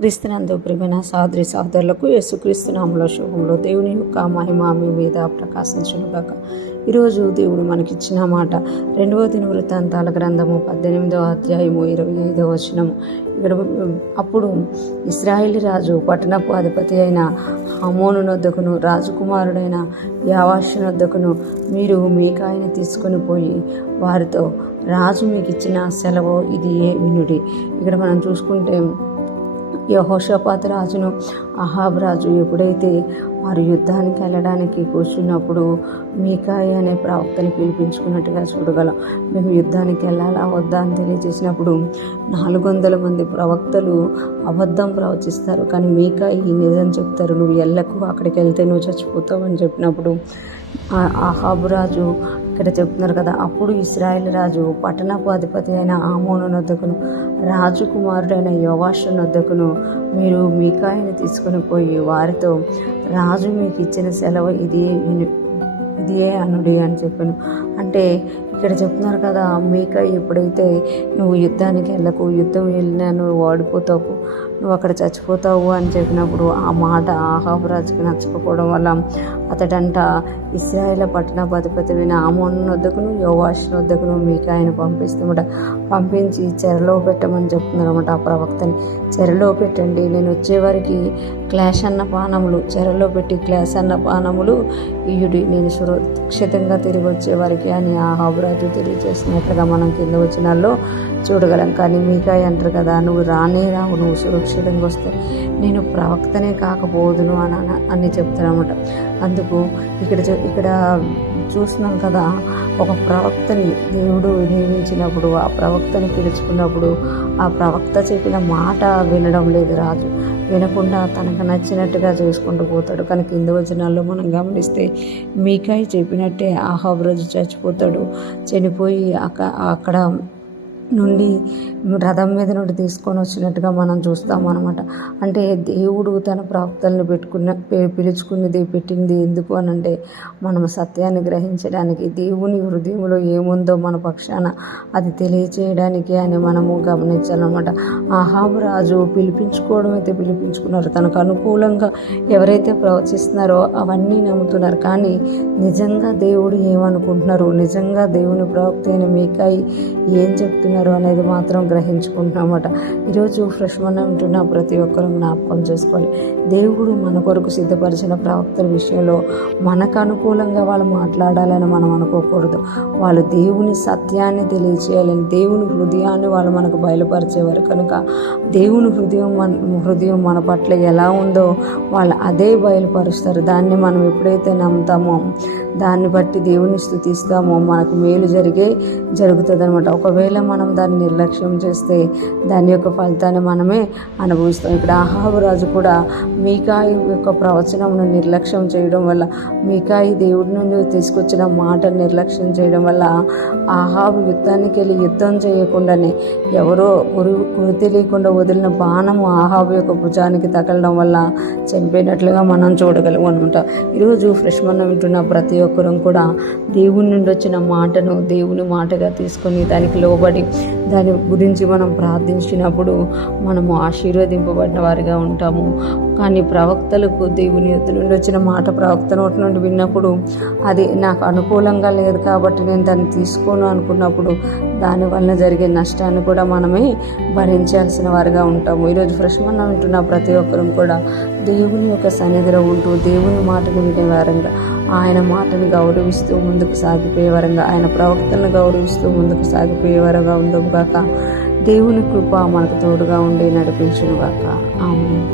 క్రీస్తునందు ప్రియమైన సహోదరి సహోదరులకు యేసుక్రీస్తు నామములో శుభములు. దేవుని యొక్క మహిమ మీ మీద ప్రకాశించునుగాక. ఈరోజు దేవుడు మనకిచ్చిన మాట 2వ దినవృత్తాంతాల గ్రంథము 18వ అధ్యాయము 25వ వచనము. ఇక్కడ అప్పుడు ఇశ్రాయేలు రాజు పట్టణపు అధిపతి అయిన హమోను నొద్దకును రాజకుమారుడైన యావాషు నొద్దకును మీరు మీకాయని తీసుకొని పోయి వారితో రాజు మీకు ఇచ్చిన సెలవు ఇది వినుడి. ఇక్కడ మనం చూసుకుంటే యెహోషాపాతు రాజును అహాబ్ రాజు ఎప్పుడైతే వారు యుద్ధానికి వెళ్ళడానికి కూర్చున్నప్పుడు మీకాయ అనే ప్రవక్తని పిలిపించుకున్నట్టుగా చూడగలం. మేము యుద్ధానికి వెళ్ళాలా వద్దా అని తెలియజేసినప్పుడు 400 మంది ప్రవక్తలు అబద్ధం ప్రవచిస్తారు, కానీ మీకాయ నిజం చెప్తారు. నువ్వు వెళ్ళకు, అక్కడికి వెళ్తే నువ్వు చచ్చిపోతావు అని చెప్పినప్పుడు అహాబు రాజు ఇక్కడ చెప్తున్నారు కదా, అప్పుడు ఇశ్రాయేలు రాజు పట్టణపు అధిపతి అయిన ఆమోను నొద్దకును రాజకుమారుడైన యోవాషు నొద్దకును మీరు మీకాయని తీసుకుని పోయి వారితో రాజు మీకు ఇచ్చిన సెలవు ఇదే అనుడి అని చెప్పాను. అంటే ఇక్కడ చెప్తున్నారు కదా, మీకా ఎప్పుడైతే నువ్వు యుద్ధానికి వెళ్ళకు, యుద్ధం వెళ్ళినా నువ్వు ఓడిపోతావు, నువ్వు అక్కడ చచ్చిపోతావు అని చెప్పినప్పుడు ఆ మాట ఆహాబు రాజుకి నచ్చకపోవడం వల్ల అతడంట ఇశ్రాయేలు పట్టణపు అధిపతివైన ఆమోను వద్దకును యోవాషు వద్దకును మీకాయను పంపించి చెరలో పెట్టమని చెప్తున్నారు అన్నమాట. ఆ ప్రవక్తని చెరలో పెట్టండి, నేను వచ్చేవారికి క్లాష్ అన్న పానములు చెరలో పెట్టి క్లాష్ అన్న పానములు ఇయుడి, నేను సురక్షితంగా తిరిగి వచ్చేవారికి అని ఆహాబు రాజు తెలియజేసినట్లుగా మనం కింద వచనాల్లో చూడగలం. కానీ మీకాయ అంటారు కదా, నువ్వు రానే రావు, నువ్వు సురక్షితంగా వస్తే నేను ప్రవక్తనే కాకపోదును అని చెప్తారన్నమాట. అందుకు ఇక్కడ చూస్తున్నాం కదా, ఒక ప్రవక్తని దేవుడు నియమించినప్పుడు ఆ ప్రవక్తని పిలుచుకున్నప్పుడు ఆ ప్రవక్త చెప్పిన మాట వినడం లేదు రాజు, వినకుండా తనకు నచ్చినట్టుగా చేసుకుంటూ పోతాడు. కానీ కింద వచనాల్లో మనం గమనిస్తే మీకాయ చెప్పినట్టే ఆహాబు రాజు చచ్చిపోతాడు. చనిపోయి అక్కడ నుండి రథం మీద నుండి తీసుకొని వచ్చినట్టుగా మనం చూస్తాం అనమాట. అంటే దేవుడు తన ప్రవక్తలను పిలుచుకున్నది పెట్టింది ఎందుకు అని అంటే మనం సత్యాన్ని గ్రహించడానికి, దేవుని హృదయంలో ఏముందో మన పక్షాన అది తెలియచేయడానికి అని మనము గమనించాలన్నమాట. ఆహాబు రాజు పిలిపించుకోవడం అయితే పిలిపించుకున్నారు, తనకు అనుకూలంగా ఎవరైతే ప్రవచిస్తున్నారో అవన్నీ నమ్ముతున్నారు. కానీ నిజంగా దేవుడు ఏమనుకుంటున్నారు, నిజంగా దేవుని ప్రవక్త అయిన మీకాయి ఏం చెప్తున్నారు అనేది మాత్రం గ్రహించుకుంటున్నామట. ఈరోజు ఫ్రెష్ మనం ఉంటున్న ప్రతి ఒక్కరూ జ్ఞాపకం చేసుకోవాలి, దేవుడు మన కొరకు సిద్ధపరిచిన ప్రవక్తల విషయంలో మనకు అనుకూలంగా వాళ్ళు మాట్లాడాలని మనం అనుకోకూడదు. వాళ్ళు దేవుని సత్యాన్ని తెలియచేయాలని, దేవుని హృదయాన్ని వాళ్ళు మనకు బయలుపరిచేవారు కనుక దేవుని హృదయం మన పట్ల ఎలా ఉందో వాళ్ళు అదే బయలుపరుస్తారు. దాన్ని మనం ఎప్పుడైతే నమ్ముతామో దాన్ని బట్టి దేవుని స్తుతిస్తామో మనకు మేలు జరుగుతుంది అనమాట. ఒకవేళ మనం దాన్ని నిర్లక్ష్యం చేస్తే దాని యొక్క ఫలితాన్ని మనమే అనుభవిస్తాం. ఇక్కడ ఆహాబు రాజు కూడా మీకాయి యొక్క ప్రవచనమును నిర్లక్ష్యం చేయడం వల్ల, మీకాయి దేవుడి నుండి తీసుకొచ్చిన మాట నిర్లక్ష్యం చేయడం వల్ల ఆహాబు యుద్ధానికి వెళ్ళి యుద్ధం చేయకుండానే ఎవరో గురి తెలియకుండా వదిలిన బాణము ఆహాబు యొక్క భుజానికి తగలడం వల్ల చనిపోయినట్లుగా మనం చూడగలం అనమాట. ఈరోజు ఫ్రెష్ మనం వింటున్న ప్రతి ఒక్కరూ కూడా దేవుని నుండి వచ్చిన మాటను దేవుని మాటగా తీసుకొని దానికి లోబడి దాని గురించి మనం ప్రార్థించినప్పుడు మనము ఆశీర్వదింపబడిన వారిగా ఉంటాము. కానీ ప్రవక్తలకు దేవుని యొద్ద నుండి వచ్చిన మాట ప్రవక్త నోటి నుండి విన్నప్పుడు అది నాకు అనుకూలంగా లేదు కాబట్టి నేను దాన్ని తీసుకోను అనుకున్నప్పుడు దానివల్ల జరిగే నష్టాన్ని కూడా మనమే భరించాల్సిన వారిగా ఉంటాము. ఈరోజు ఫ్రెష్ మనం వింటున్న ప్రతి ఒక్కరూ కూడా దేవుని యొక్క సన్నిధిలో ఉంటూ దేవుని మాటను వినేవారంగా, ఆయన మాటను గౌరవిస్తూ ముందుకు సాగిపోయే వరంగా, ఆయన ప్రవక్తలను గౌరవిస్తూ ముందుకు సాగిపోయే వరంగా ఉందాం గాక. దేవుని కృప మనకు తోడుగా ఉండి నడిపించును గాక. ఆమేన్.